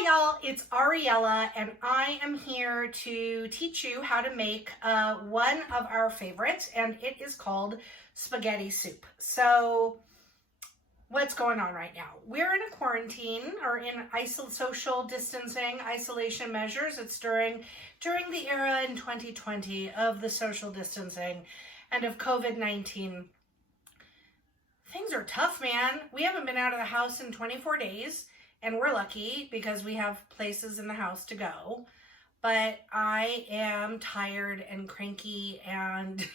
Hi y'all, it's Ariella and I am here to teach you how to make one of our favorites, and it is called spaghetti soup. So what's going on right now? We're in a quarantine or in social distancing isolation measures. It's during the era in 2020 of the social distancing and of COVID-19. Things are tough, man. We haven't been out of the house in 24 days. And we're lucky because we have places in the house to go. But I am tired and cranky and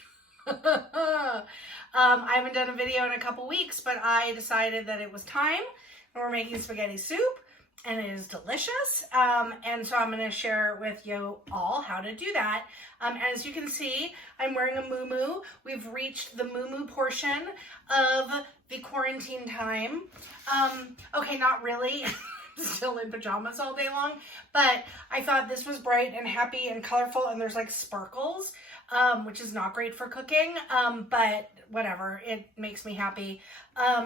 I haven't done a video in a couple weeks, but I decided that it was time. And we're making spaghetti soup and it is delicious. And so I'm going to share with you all how to do that. As you can see, I'm wearing a muumuu. We've reached the muumuu portion of the quarantine time. Okay, not really. Still in pajamas all day long, but I thought this was bright and happy and colorful, and there's like sparkles, which is not great for cooking, but whatever, it makes me happy.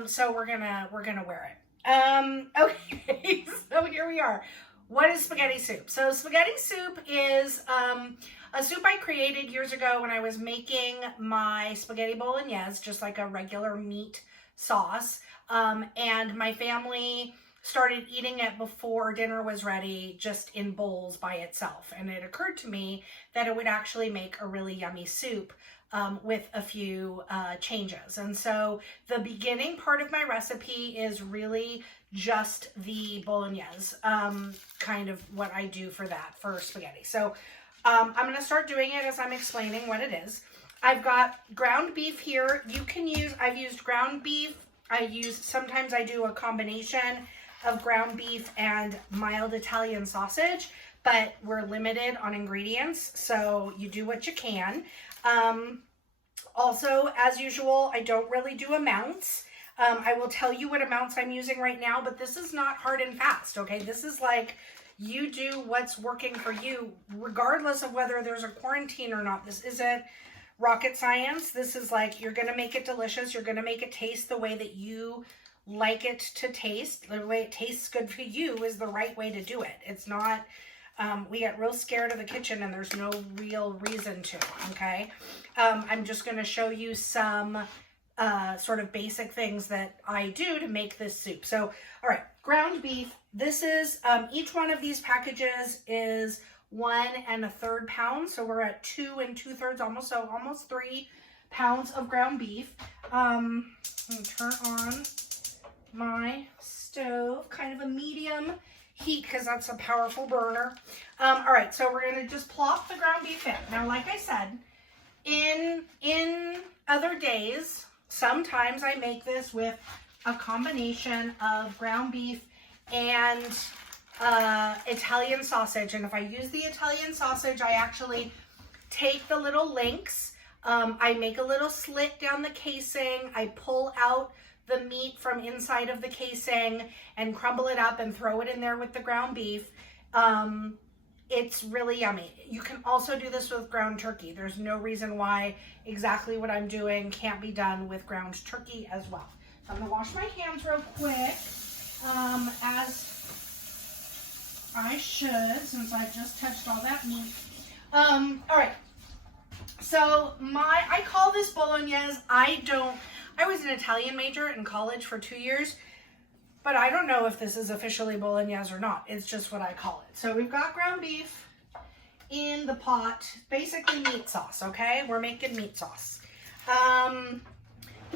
So we're gonna wear it. Okay, so here we are. What is spaghetti soup? So spaghetti soup is a soup I created years ago when I was making my spaghetti bolognese, just like a regular meat sauce. And my family started eating it before dinner was ready, just in bowls by itself. And it occurred to me that it would actually make a really yummy soup with a few changes. And so the beginning part of my recipe is really just the bolognese, kind of what I do for spaghetti. So I'm going to start doing it as I'm explaining what it is. I've got ground beef here. I've used ground beef. Sometimes I do a combination of ground beef and mild Italian sausage, but we're limited on ingredients, so you do what you can. Also, as usual, I don't really do amounts. I will tell you what amounts I'm using right now, but this is not hard and fast, okay? This is like, you do what's working for you, regardless of whether there's a quarantine or not. This isn't rocket science. This is like, you're going to make it delicious. You're going to make it taste the way that you like it to taste. The way it tastes good for you is the right way to do it. It's not, we get real scared of the kitchen and there's no real reason to, okay? I'm just going to show you some sort of basic things that I do to make this soup. So, all right, ground beef. This is, each one of these packages is 1 1/3 pounds. So we're at 2 2/3, almost 3 pounds of ground beef. I'm going to turn on my stove, kind of a medium heat because that's a powerful burner. All right, so we're going to just plop the ground beef in. Now, like I said, in other days, sometimes I make this with a combination of ground beef and Italian sausage. And if I use the Italian sausage, I actually take the little links. I make a little slit down the casing. I pull out the meat from inside of the casing and crumble it up and throw it in there with the ground beef. It's really yummy. You can also do this with ground turkey. There's no reason why exactly what I'm doing can't be done with ground turkey as well. So I'm gonna wash my hands real quick, as I should, since I just touched all that meat. All right. So I call this bolognese. I was an Italian major in college for 2 years, but I don't know if this is officially bolognese or not. It's just what I call it. So we've got ground beef in the pot, basically meat sauce, okay? We're making meat sauce. I'm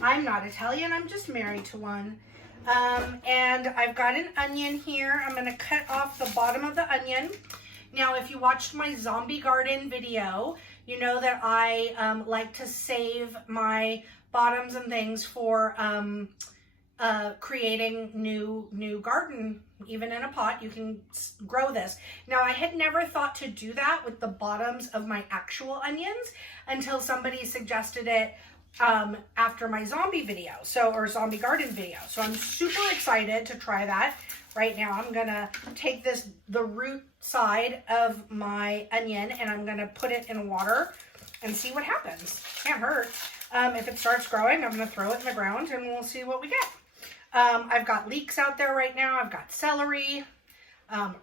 not Italian, I'm just married to one. And I've got an onion here. I'm gonna cut off the bottom of the onion. Now, if you watched my zombie garden video, you know that I like to save my bottoms and things for creating new garden. Even in a pot, you can grow this. Now, I had never thought to do that with the bottoms of my actual onions until somebody suggested it after my zombie video, or zombie garden video. So I'm super excited to try that. Right now, I'm gonna take the root side of my onion, and I'm gonna put it in water and see what happens. Can't hurt. If it starts growing, I'm gonna throw it in the ground and we'll see what we get. I've got leeks out there right now. I've got celery.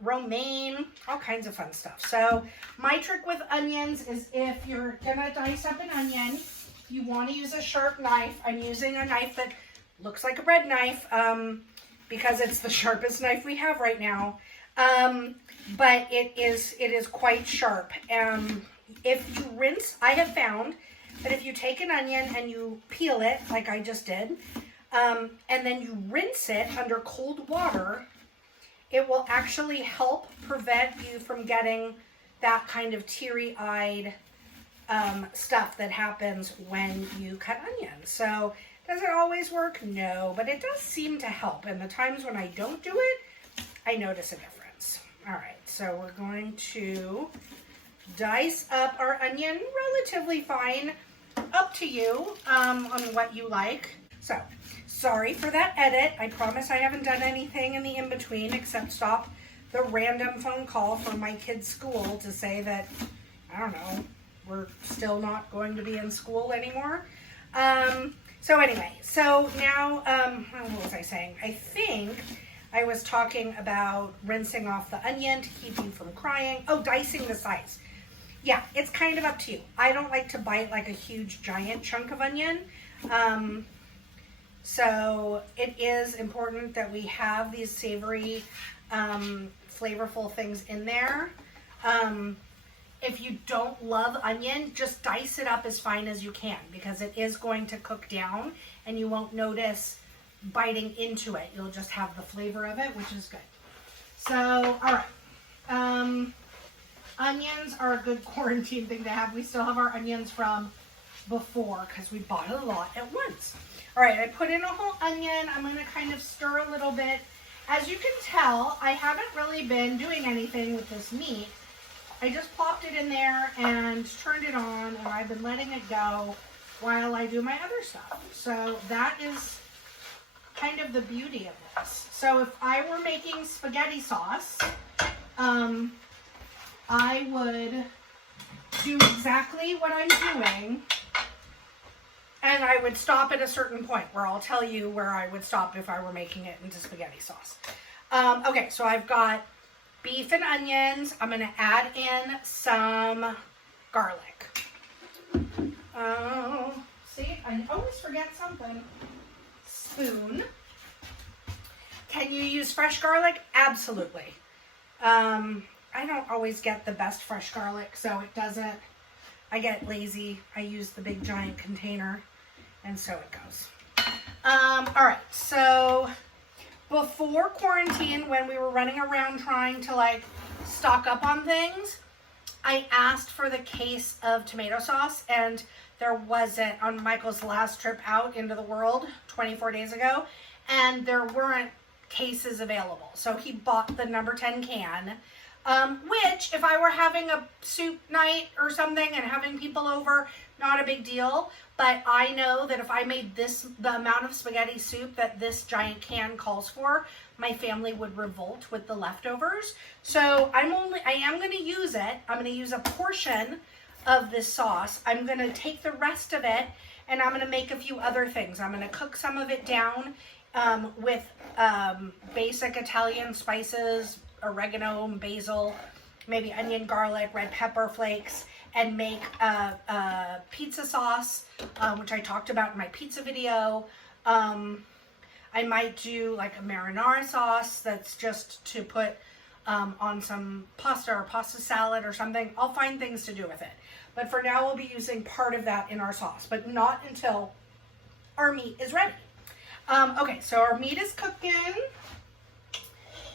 romaine, all kinds of fun stuff. So my trick with onions is if you're gonna dice up an onion, you want to use a sharp knife. I'm using a knife that looks like a bread knife because it's the sharpest knife we have right now. But it is quite sharp. If you rinse, I have found that if you take an onion and you peel it like I just did, and then you rinse it under cold water, it will actually help prevent you from getting that kind of teary-eyed stuff that happens when you cut onions. So does it always work? No, but it does seem to help. And the times when I don't do it, I notice a difference. All right, so we're going to dice up our onion relatively fine, up to you on what you like. So sorry for that edit. I promise I haven't done anything in the in-between except stop the random phone call from my kid's school to say that, I don't know, we're still not going to be in school anymore. So anyway, so now, what was I saying? I think I was talking about rinsing off the onion to keep you from crying. Oh, dicing the size. Yeah, it's kind of up to you. I don't like to bite like a huge giant chunk of onion. So it is important that we have these savory, flavorful things in there. If you don't love onion, just dice it up as fine as you can because it is going to cook down and you won't notice biting into it. You'll just have the flavor of it, which is good. So, all right. Onions are a good quarantine thing to have. We still have our onions from before because we bought a lot at once. All right, I put in a whole onion. I'm going to kind of stir a little bit. As you can tell, I haven't really been doing anything with this meat. I just plopped it in there and turned it on, and I've been letting it go while I do my other stuff. So that is kind of the beauty of this. So if I were making spaghetti sauce, I would do exactly what I'm doing, and I would stop at a certain point where I'll tell you where I would stop if I were making it into spaghetti sauce. Okay, so I've got beef and onions. I'm going to add in some garlic. Oh, see, I always forget something. Spoon. Can you use fresh garlic? Absolutely. I don't always get the best fresh garlic, so it doesn't, I get lazy. I use the big giant container, and so it goes. All right, so before quarantine, when we were running around trying to like stock up on things, I asked for the case of tomato sauce, and there wasn't on Michael's last trip out into the world 24 days ago, and there weren't cases available. So he bought the number 10 can, which if I were having a soup night or something and having people over, not a big deal. But I know that if I made the amount of spaghetti soup that this giant can calls for, my family would revolt with the leftovers. So I am going to use it. I'm going to use a portion of this sauce. I'm going to take the rest of it and I'm going to make a few other things. I'm going to cook some of it down with basic Italian spices, oregano, basil, maybe onion, garlic, red pepper flakes, and make pizza sauce, which I talked about in my pizza video. I might do like a marinara sauce that's just to put on some pasta or pasta salad or something. I'll find things to do with it. But for now, we'll be using part of that in our sauce, but not until our meat is ready. Okay, so our meat is cooking.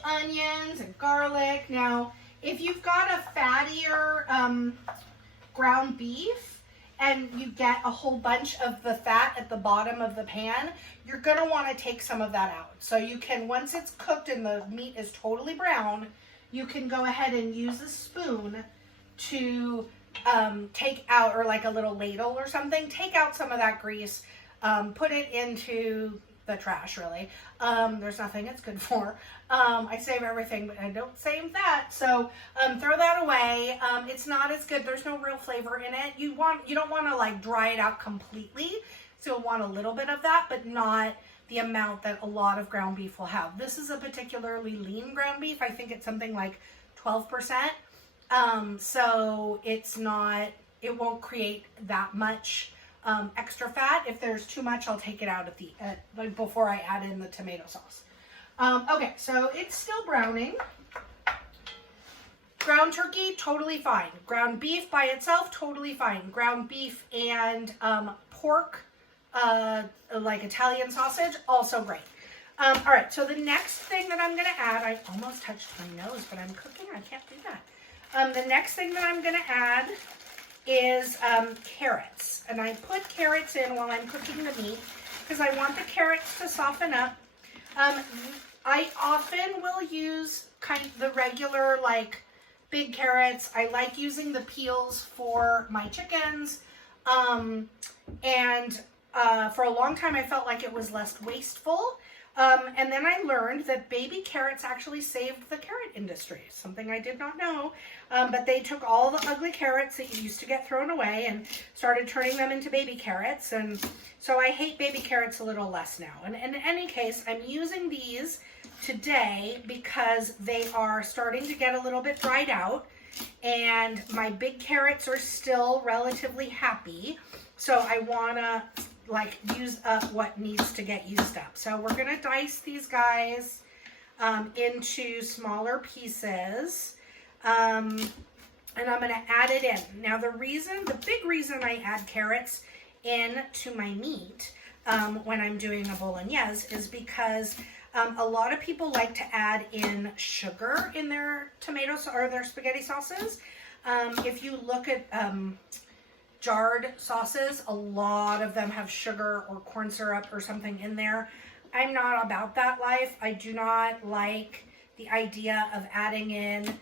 Onions and garlic. Now, if you've got a fattier ground beef and you get a whole bunch of the fat at the bottom of the pan, you're going to want to take some of that out. So you can, once it's cooked and the meat is totally brown, you can go ahead and use a spoon to take out, or like a little ladle or something, take out some of that grease, put it into the trash, really. There's nothing it's good for. I save everything, but I don't save that. So throw that away. It's not as good. There's no real flavor in it. You don't want to like dry it out completely. So you'll want a little bit of that, but not the amount that a lot of ground beef will have. This is a particularly lean ground beef. I think it's something like 12%. So it's not, it won't create that much extra fat. If there's too much, I'll take it out at the before I add in the tomato sauce. Okay, so it's still browning. Ground turkey, totally fine. Ground beef by itself, totally fine. Ground beef and pork, like Italian sausage, also great. All right, so the next thing that I'm gonna add, I almost touched my nose, but I'm cooking, I can't do that. The next thing that I'm gonna add is carrots. And I put carrots in while I'm cooking the meat because I want the carrots to soften up. I often will use kind of the regular, like, big carrots. I like using the peels for my chickens. For a long time, I felt like it was less wasteful. And then I learned that baby carrots actually saved the carrot industry, something I did not know. But they took all the ugly carrots that used to get thrown away and started turning them into baby carrots. And so I hate baby carrots a little less now. And in any case, I'm using these today because they are starting to get a little bit dried out. And my big carrots are still relatively happy. So I want to like use up what needs to get used up. So we're going to dice these guys into smaller pieces. And I'm going to add it in. Now the big reason I add carrots into my meat when I'm doing a bolognese is because a lot of people like to add in sugar in their tomatoes or their spaghetti sauces. If you look at jarred sauces, a lot of them have sugar or corn syrup or something in there. I'm not about that life. I do not like the idea of adding in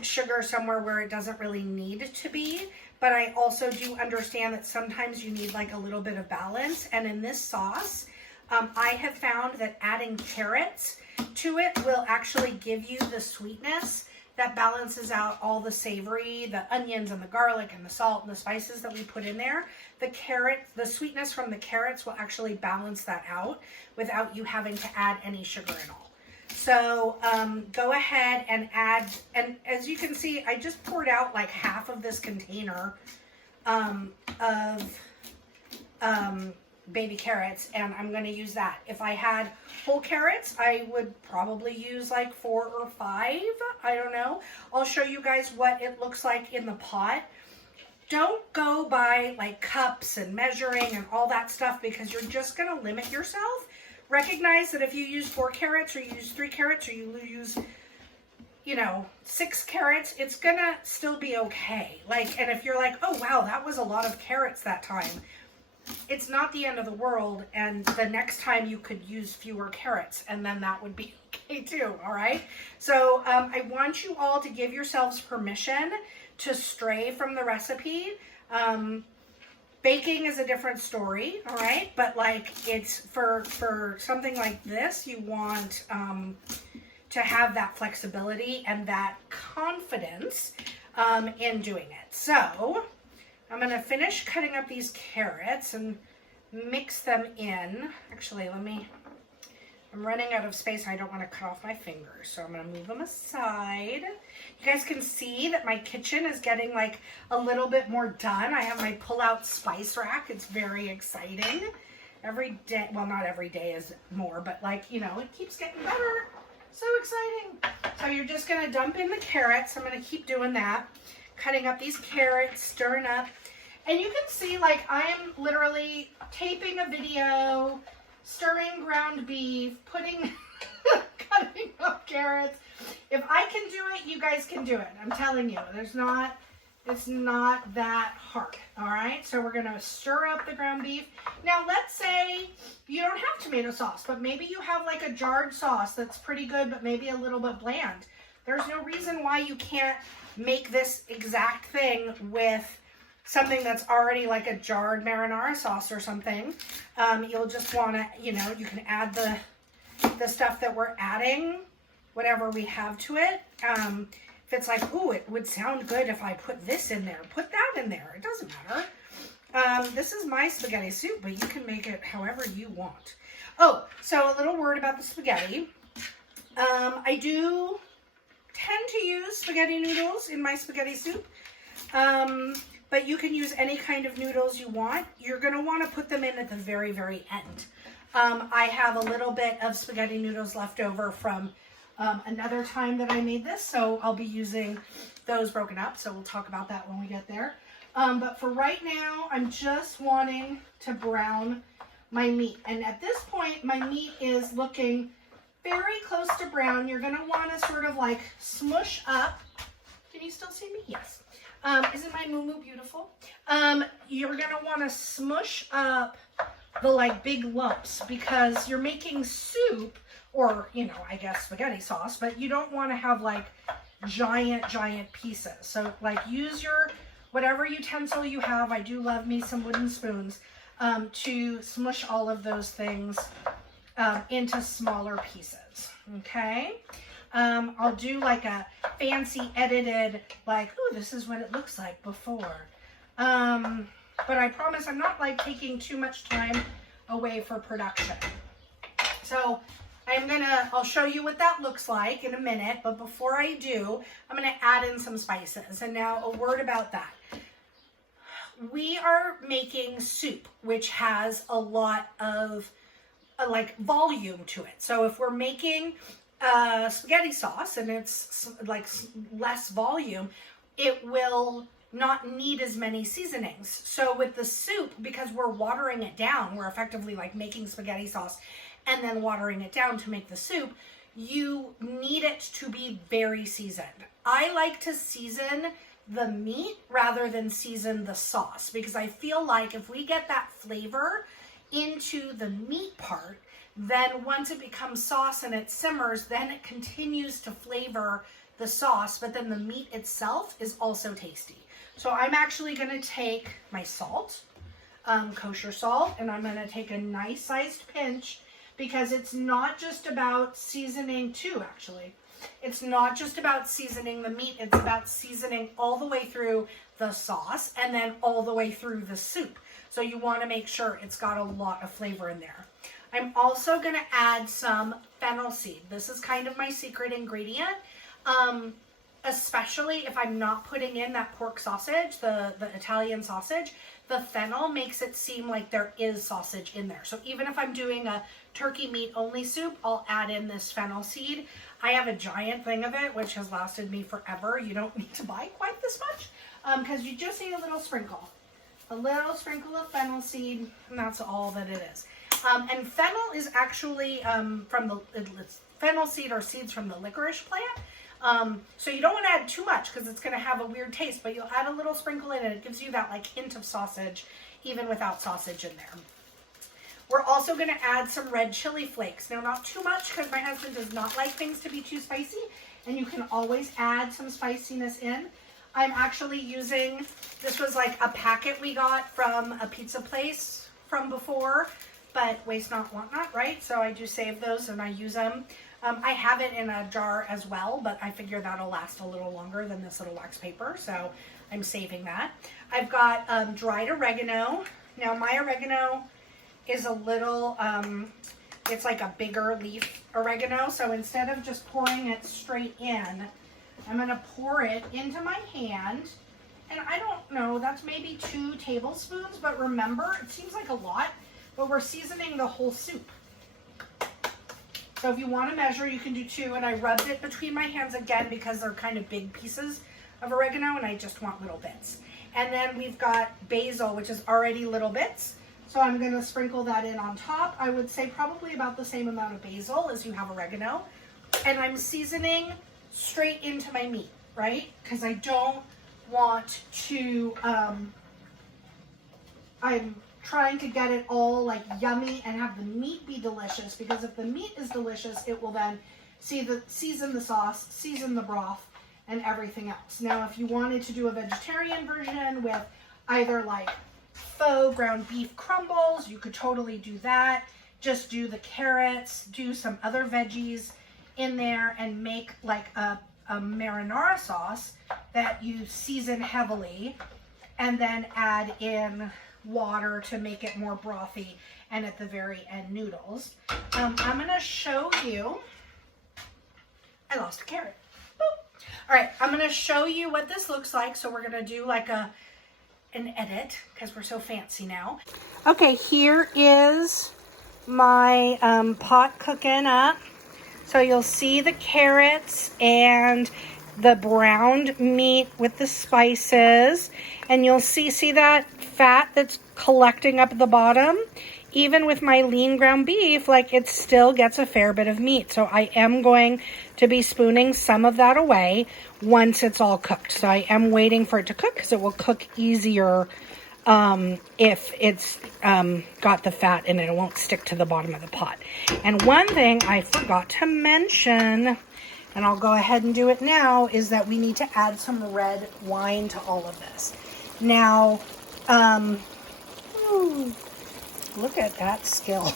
sugar somewhere where it doesn't really need to be. But I also do understand that sometimes you need like a little bit of balance. And in this sauce, I have found that adding carrots to it will actually give you the sweetness that balances out all the savory, the onions and the garlic and the salt and the spices that we put in there. The sweetness from the carrots will actually balance that out without you having to add any sugar at all. So go ahead and add, and as you can see, I just poured out like half of this container of baby carrots, and I'm going to use that. If I had whole carrots, I would probably use like 4 or 5. I don't know. I'll show you guys what it looks like in the pot. Don't go by like cups and measuring and all that stuff because you're just going to limit yourself. Recognize that if you use 4 carrots or you use 3 carrots or you use, 6 carrots, it's going to still be okay. And if you're like, oh wow, that was a lot of carrots that time, it's not the end of the world, and the next time you could use fewer carrots, and then that would be okay too, all right? So I want you all to give yourselves permission to stray from the recipe. Baking is a different story, all right? But it's for something like this, you want to have that flexibility and that confidence in doing it. So I'm going to finish cutting up these carrots and mix them in. Actually, I'm running out of space. I don't want to cut off my fingers, so I'm going to move them aside. You guys can see that my kitchen is getting like a little bit more done. I have my pull-out spice rack. It's very exciting. Every day, well, not every day is more, but it keeps getting better. So exciting. So you're just going to dump in the carrots. I'm going to keep doing that. Cutting up these carrots, stirring up. And you can see I am literally taping a video, stirring ground beef, cutting up carrots. If I can do it, you guys can do it. I'm telling you, it's not that hard. All right, so we're gonna stir up the ground beef. Now let's say you don't have tomato sauce, but maybe you have like a jarred sauce that's pretty good, but maybe a little bit bland. There's no reason why you can't make this exact thing with something that's already like a jarred marinara sauce or something. You'll just want to, you can add the stuff that we're adding, whatever we have to it. If it's like, ooh, it would sound good if I put this in there, put that in there. It doesn't matter. This is my spaghetti soup, but you can make it however you want. Oh, so a little word about the spaghetti. I do tend to use spaghetti noodles in my spaghetti soup. But you can use any kind of noodles you want. You're going to want to put them in at the very, very end. I have a little bit of spaghetti noodles left over from another time that I made this, so I'll be using those broken up, so we'll talk about that when we get there. But for right now, I'm just wanting to brown my meat. And at this point, my meat is looking very close to brown. You're going to want to sort of like smush up. Can you still see me? Yes. Isn't my moo-moo beautiful? You're going to want to smush up the like big lumps because you're making soup or, you know, I guess spaghetti sauce, but you don't want to have like giant pieces. So like use your whatever utensil you have. I do love me some wooden spoons to smush all of those things into smaller pieces. Okay. I'll do like a fancy edited, like, oh, this is what it looks like before. But I promise I'm not like taking too much time away for production. So I'll show you what that looks like in a minute. But before I do, I'm going to add in some spices. And now a word about that. We are making soup, which has a lot of like volume to it. So if we're making spaghetti sauce and it's like less volume, it will not need as many seasonings. So with the soup, because we're watering it down, we're effectively like making spaghetti sauce and then watering it down to make the soup, you need it to be very seasoned. I like to season the meat rather than season the sauce because I feel like if we get that flavor into the meat part, then once it becomes sauce and it simmers, then it continues to flavor the sauce, but then the meat itself is also tasty. So I'm actually going to take my salt, kosher salt, and I'm going to take a nice sized pinch because it's not just about seasoning It's not just about seasoning the meat, it's about seasoning all the way through the sauce and then all the way through the soup. So you want to make sure it's got a lot of flavor in there. I'm also going to add some fennel seed. This is kind of my secret ingredient, especially if I'm not putting in that pork sausage, the Italian sausage. The fennel makes it seem like there is sausage in there. So even if I'm doing a turkey meat only soup, I'll add in this fennel seed. I have a giant thing of it, which has lasted me forever. You don't need to buy quite this much because you just need a little sprinkle. A little sprinkle of fennel seed, and that's all that it is. And fennel is actually fennel seed or seeds from the licorice plant. So you don't want to add too much because it's going to have a weird taste, but you'll add a little sprinkle in and it gives you that like hint of sausage even without sausage in there. We're also going to add some red chili flakes. Now, not too much because my husband does not like things to be too spicy, and you can always add some spiciness in. I'm actually using, this was like a packet we got from a pizza place from before, but waste not, want not, right? So I do save those and I use them. I have it in a jar as well, but I figure that'll last a little longer than this little wax paper, so I'm saving that. I've got dried oregano. Now my oregano is a little, it's like a bigger leaf oregano, so instead of just pouring it straight in, I'm going to pour it into my hand, and I don't know, that's maybe 2 tablespoons, but remember, it seems like a lot, but we're seasoning the whole soup. So if you want to measure, you can do 2, and I rubbed it between my hands again because they're kind of big pieces of oregano, and I just want little bits. And then we've got basil, which is already little bits, so I'm going to sprinkle that in on top. I would say probably about the same amount of basil as you have oregano, and I'm seasoning straight into my meat, right? Because I don't want to, I'm trying to get it all like yummy and have the meat be delicious, because if the meat is delicious, it will then season the sauce, season the broth, and everything else. Now, if you wanted to do a vegetarian version with either like faux ground beef crumbles, you could totally do that. Just do the carrots, do some other veggies in there, and make like a marinara sauce that you season heavily, and then add in water to make it more brothy, and at the very end, noodles. I'm going to show you. I lost a carrot. Boop. All right, I'm going to show you what this looks like. So we're going to do like an edit because we're so fancy now. Okay, here is my pot cooking up. So you'll see the carrots and the browned meat with the spices, and you'll see that fat that's collecting up at the bottom. Even with my lean ground beef, like, it still gets a fair bit of meat. So I am going to be spooning some of that away once it's all cooked. So I am waiting for it to cook because it will cook easier if it's got the fat in it. It won't stick to the bottom of the pot. And one thing I forgot to mention, and I'll go ahead and do it now, is that we need to add some red wine to all of this. Now, look at that skill.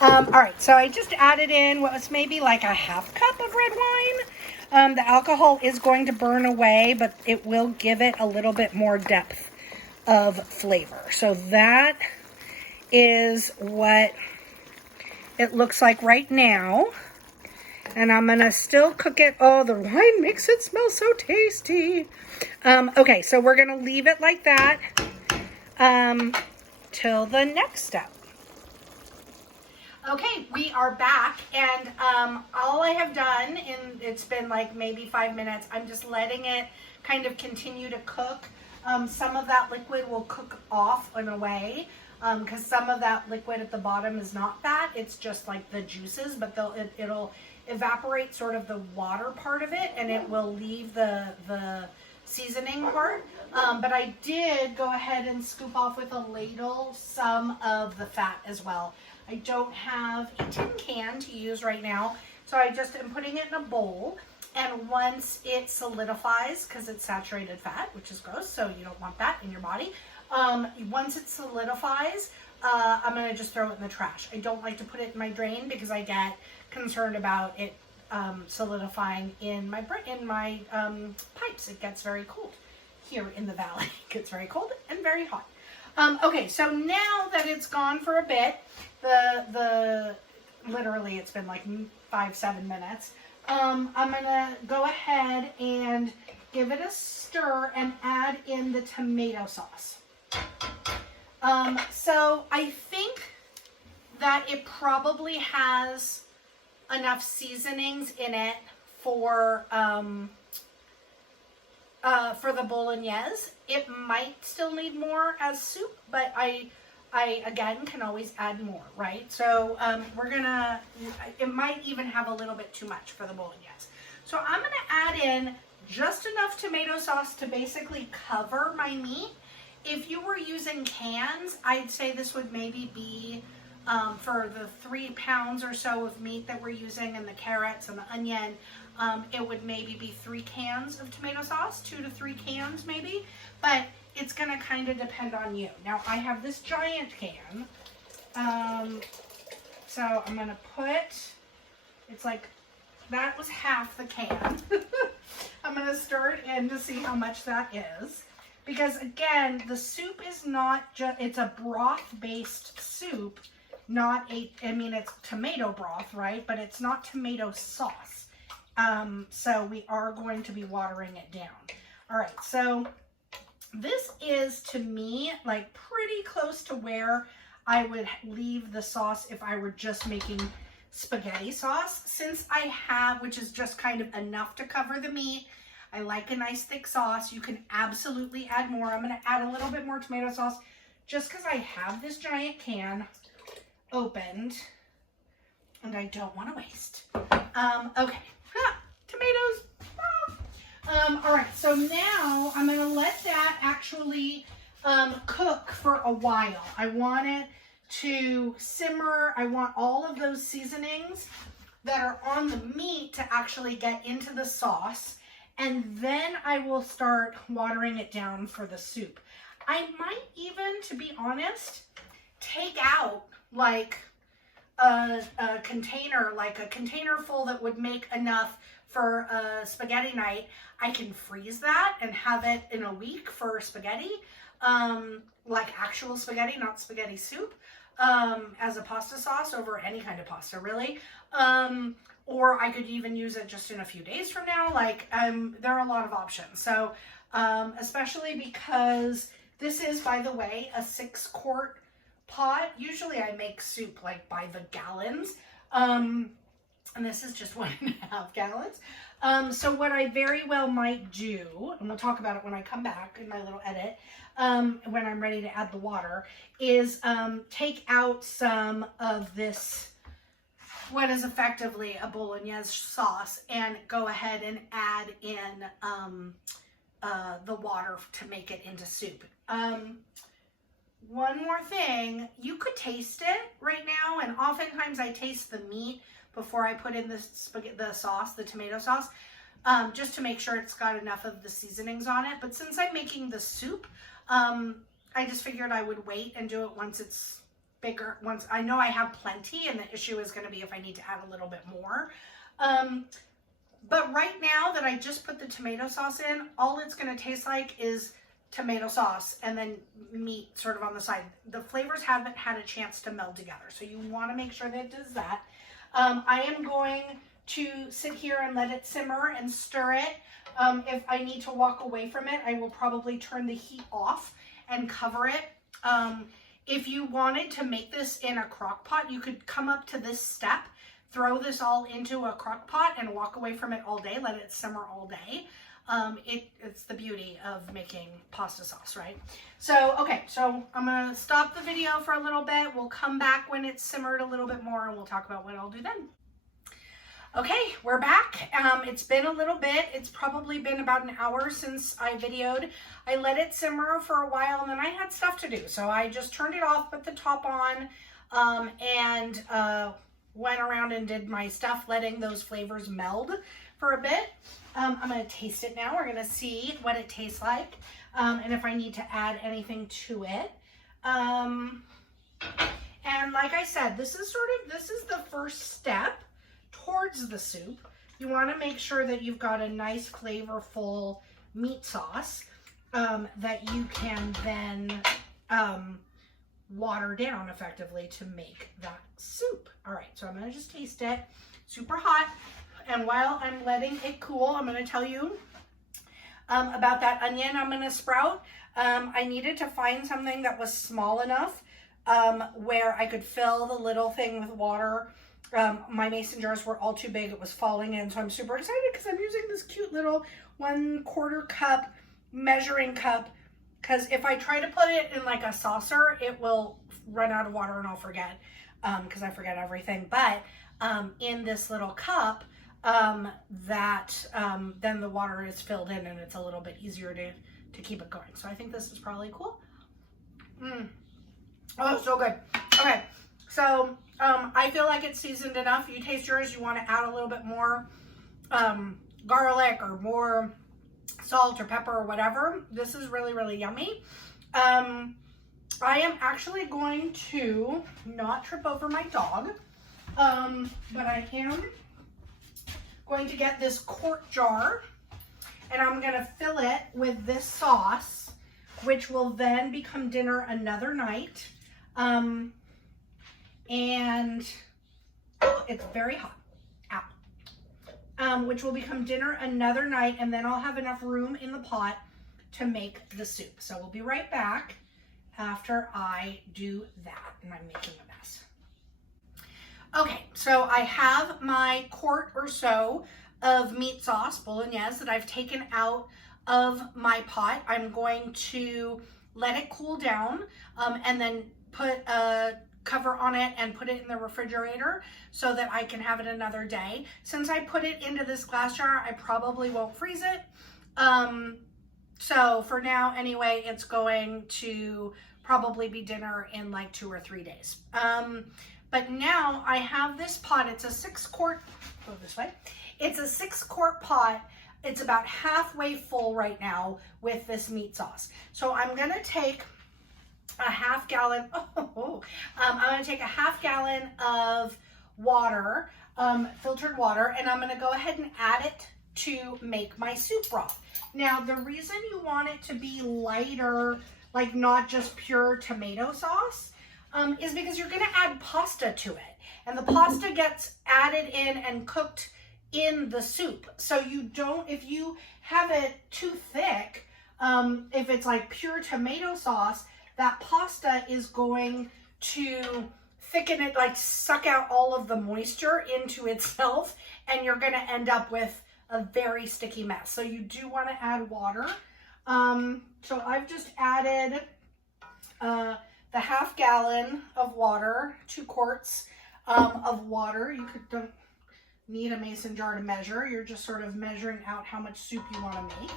All right, so I just added in what was maybe like a half cup of red wine. The alcohol is going to burn away, but it will give it a little bit more depth of flavor. So that is what it looks like right now. And I'm going to still cook it. Oh, the wine makes it smell so tasty. Okay, so we're going to leave it like that till the next step. Okay, we are back, and all I have done, it's been like maybe 5 minutes, I'm just letting it kind of continue to cook. Some of that liquid will cook off and away, because some of that liquid at the bottom is not fat, it's just like the juices, but it'll evaporate sort of the water part of it, and it will leave the seasoning part. But I did go ahead and scoop off with a ladle some of the fat as well. I don't have a tin can to use right now, so I just am putting it in a bowl. And once it solidifies, because it's saturated fat, which is gross, so you don't want that in your body. Once it solidifies, I'm going to just throw it in the trash. I don't like to put it in my drain because I get concerned about it solidifying in my pipes. It gets very cold here in the valley. It gets very cold and very hot. Okay, so now that it's gone for a bit, literally it's been like 5-7 minutes. I'm gonna go ahead and give it a stir and add in the tomato sauce. So I think that it probably has enough seasonings in it for the bolognese. It might still need more as soup, but I again can always add more, right? So it might even have a little bit too much for the bolognese. So I'm gonna add in just enough tomato sauce to basically cover my meat. If you were using cans, I'd say this would maybe be for the 3 pounds or so of meat that we're using, and the carrots and the onion, it would maybe be 3 cans of tomato sauce, 2 to 3 cans maybe, but it's gonna kind of depend on you. Now I have this giant can, so I'm gonna it's like, that was half the can. I'm gonna stir it in to see how much that is. Because again, the soup is not just, it's a broth-based soup, it's tomato broth, right? But it's not tomato sauce. So we are going to be watering it down. All right, so this is, to me, like pretty close to where I would leave the sauce if I were just making spaghetti sauce. Since I have, which is just kind of enough to cover the meat, I like a nice thick sauce. You can absolutely add more. I'm going to add a little bit more tomato sauce just because I have this giant can opened and I don't want to waste. Okay, tomatoes. All right, so now I'm going to let that actually cook for a while. I want it to simmer. I want all of those seasonings that are on the meat to actually get into the sauce. And then I will start watering it down for the soup. I might even, to be honest, take out like a container full that would make enough for a spaghetti night, I can freeze that and have it in a week for spaghetti, like actual spaghetti, not spaghetti soup, as a pasta sauce over any kind of pasta, really. Or I could even use it just in a few days from now. Like, there are a lot of options. So, especially because this is, by the way, a 6-quart pot. Usually I make soup like by the gallons. And this is just 1.5 gallons. So what I very well might do, and we'll talk about it when I come back in my little edit, when I'm ready to add the water, is take out some of this, what is effectively a bolognese sauce, and go ahead and add in the water to make it into soup. One more thing, you could taste it right now, and oftentimes I taste the meat before I put in the sauce, the tomato sauce, just to make sure it's got enough of the seasonings on it. But since I'm making the soup, I just figured I would wait and do it once it's bigger. Once I know I have plenty, and the issue is going to be if I need to add a little bit more. But right now that I just put the tomato sauce in, all it's going to taste like is tomato sauce and then meat sort of on the side. The flavors haven't had a chance to meld together, so you want to make sure that it does that. I am going to sit here and let it simmer and stir it. If I need to walk away from it, I will probably turn the heat off and cover it. If you wanted to make this in a crock pot, you could come up to this step, throw this all into a crock pot and walk away from it all day, let it simmer all day. It's the beauty of making pasta sauce, right? So, okay, so I'm gonna stop the video for a little bit. We'll come back when it's simmered a little bit more, and we'll talk about what I'll do then. Okay, we're back. It's been a little bit. It's probably been about an hour since I videoed. I let it simmer for a while, and then I had stuff to do. So I just turned it off, put the top on, and went around and did my stuff, letting those flavors meld for a bit. I'm going to taste it now. We're going to see what it tastes like, and if I need to add anything to it. And like I said, this is the first step towards the soup. You want to make sure that you've got a nice flavorful meat sauce that you can then water down effectively to make that soup. All right, so I'm going to just taste it. Super hot. And while I'm letting it cool, I'm going to tell you about that onion I'm going to sprout. I needed to find something that was small enough where I could fill the little thing with water. My mason jars were all too big. It was falling in. So I'm super excited because I'm using this cute little 1/4 cup measuring cup. Because if I try to put it in like a saucer, it will run out of water and I'll forget because I forget everything. But in this little cup, then the water is filled in and it's a little bit easier to keep it going. So I think this is probably cool. Oh, so good. Okay, so I feel like it's seasoned enough. You taste yours. You want to add a little bit more garlic or more salt or pepper or whatever. This is really, really yummy. I am actually going to not trip over my dog, but I am going to get this quart jar and I'm going to fill it with this sauce, which will then become dinner another night. And oh, it's very hot. Ow. Which will become dinner another night, and then I'll have enough room in the pot to make the soup. So we'll be right back after I do that, and I'm making a mess. Okay, so I have my quart or so of meat sauce, bolognese, that I've taken out of my pot. I'm going to let it cool down and then put a cover on it and put it in the refrigerator so that I can have it another day. Since I put it into this glass jar, I probably won't freeze it. So for now, anyway, it's going to probably be dinner in like 2 or 3 days. But now I have this pot. It's a 6-quart, go this way. It's a 6-quart pot. It's about halfway full right now with this meat sauce. So I'm gonna take a half gallon, I'm gonna take a half gallon of water filtered water, and I'm going to go ahead and add it to make my soup broth. Now, the reason you want it to be lighter, like not just pure tomato sauce, is because you're going to add pasta to it. And the pasta gets added in and cooked in the soup. So you don't, if you have it too thick, if it's like pure tomato sauce, that pasta is going to thicken it, like suck out all of the moisture into itself, and you're going to end up with a very sticky mess. So you do want to add water. So I've just added the half gallon of water, 2 quarts of water. You don't need a mason jar to measure. You're just sort of measuring out how much soup you want to make.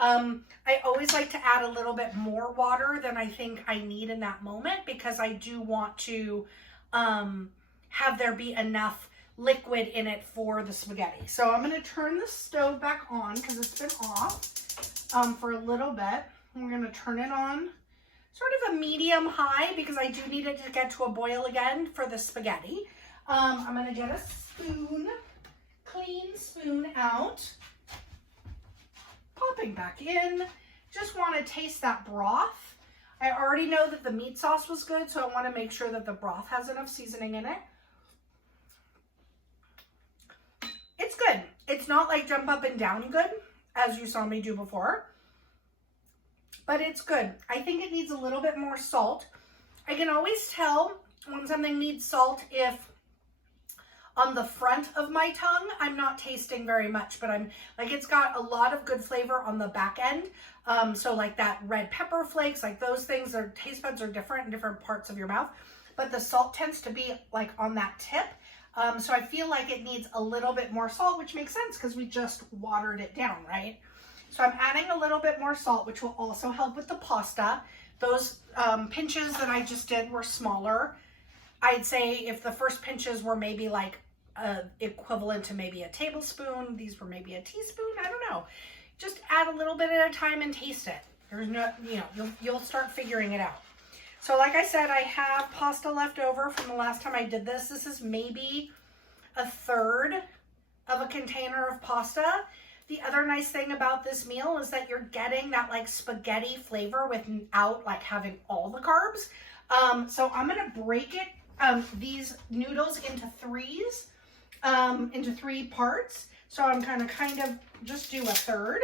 I always like to add a little bit more water than I think I need in that moment, because I do want to have there be enough liquid in it for the spaghetti. So I'm going to turn the stove back on because it's been off for a little bit. We're going to turn it on sort of a medium high because I do need it to get to a boil again for the spaghetti. I'm going to get a spoon, clean spoon out, popping back in. Just want to taste that broth. I already know that the meat sauce was good, so I want to make sure that the broth has enough seasoning in it. It's good. It's not like jump up and down good, as you saw me do before, but it's good. I think it needs a little bit more salt. I can always tell when something needs salt if on the front of my tongue, I'm not tasting very much, but I'm like, it's got a lot of good flavor on the back end. So like that red pepper flakes, like those things, their taste buds are different in different parts of your mouth, but the salt tends to be like on that tip. So I feel like it needs a little bit more salt, which makes sense because we just watered it down, right? So I'm adding a little bit more salt, which will also help with the pasta. Those pinches that I just did were smaller. I'd say if the first pinches were maybe like equivalent to maybe a tablespoon, these were maybe a teaspoon, I don't know. Just add a little bit at a time and taste it. There's no, you know, you'll start figuring it out. So like I said, I have pasta left over from the last time I did this. This is maybe a third of a container of pasta. The other nice thing about this meal is that you're getting that like spaghetti flavor without like having all the carbs. So I'm gonna break it, these noodles into three parts. So I'm kind of just do a third,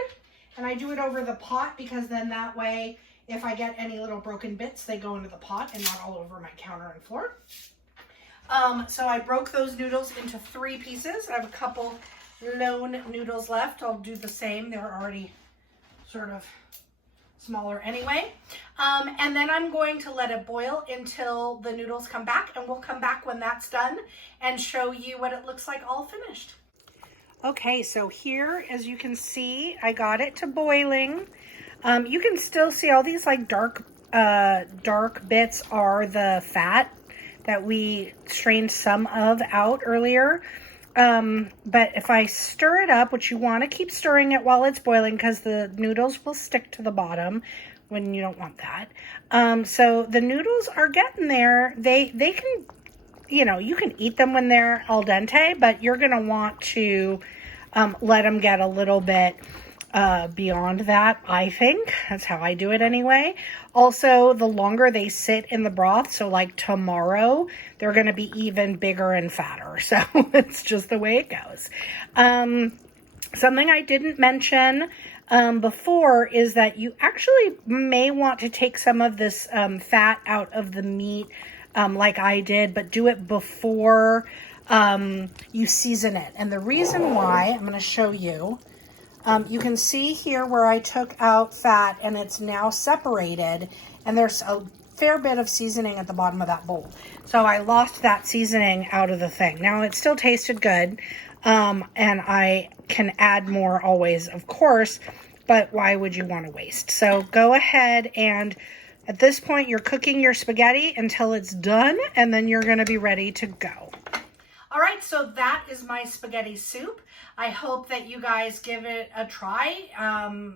and I do it over the pot because then that way, if I get any little broken bits, they go into the pot and not all over my counter and floor. So I broke those noodles into 3 pieces. I have a couple lone noodles left. I'll do the same. They're already sort of smaller anyway. And then I'm going to let it boil until the noodles come back, and we'll come back when that's done and show you what it looks like all finished. Okay, so here, as you can see, I got it to boiling. You can still see all these like dark bits are the fat that we strained some of out earlier. But if I stir it up, which you want to keep stirring it while it's boiling because the noodles will stick to the bottom when you don't want that. So the noodles are getting there. They can, you know, you can eat them when they're al dente, but you're going to want to let them get a little bit beyond that, I think. That's how I do it anyway. Also, the longer they sit in the broth, so like tomorrow, they're going to be even bigger and fatter. So it's just the way it goes. Something I didn't mention before is that you actually may want to take some of this fat out of the meat like I did, but do it before you season it. And the reason why, I'm going to show you. You can see here where I took out fat and it's now separated, and there's a fair bit of seasoning at the bottom of that bowl. So I lost that seasoning out of the thing. Now it still tasted good, and I can add more always, of course, but why would you want to waste? So go ahead, and at this point you're cooking your spaghetti until it's done, and then you're going to be ready to go. All right, so that is my spaghetti soup. I hope that you guys give it a try.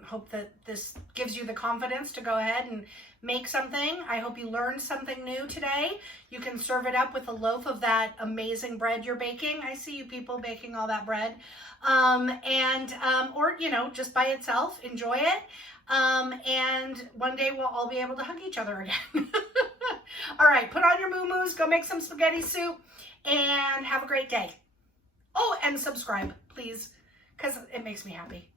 Hope that this gives you the confidence to go ahead and make something. I hope you learned something new today. You can serve it up with a loaf of that amazing bread you're baking. I see you people baking all that bread. Or, you know, just by itself, enjoy it. And one day we'll all be able to hug each other again. All right, put on your moo-moos, go make some spaghetti soup, and have a great day. Oh, and subscribe, please, because it makes me happy.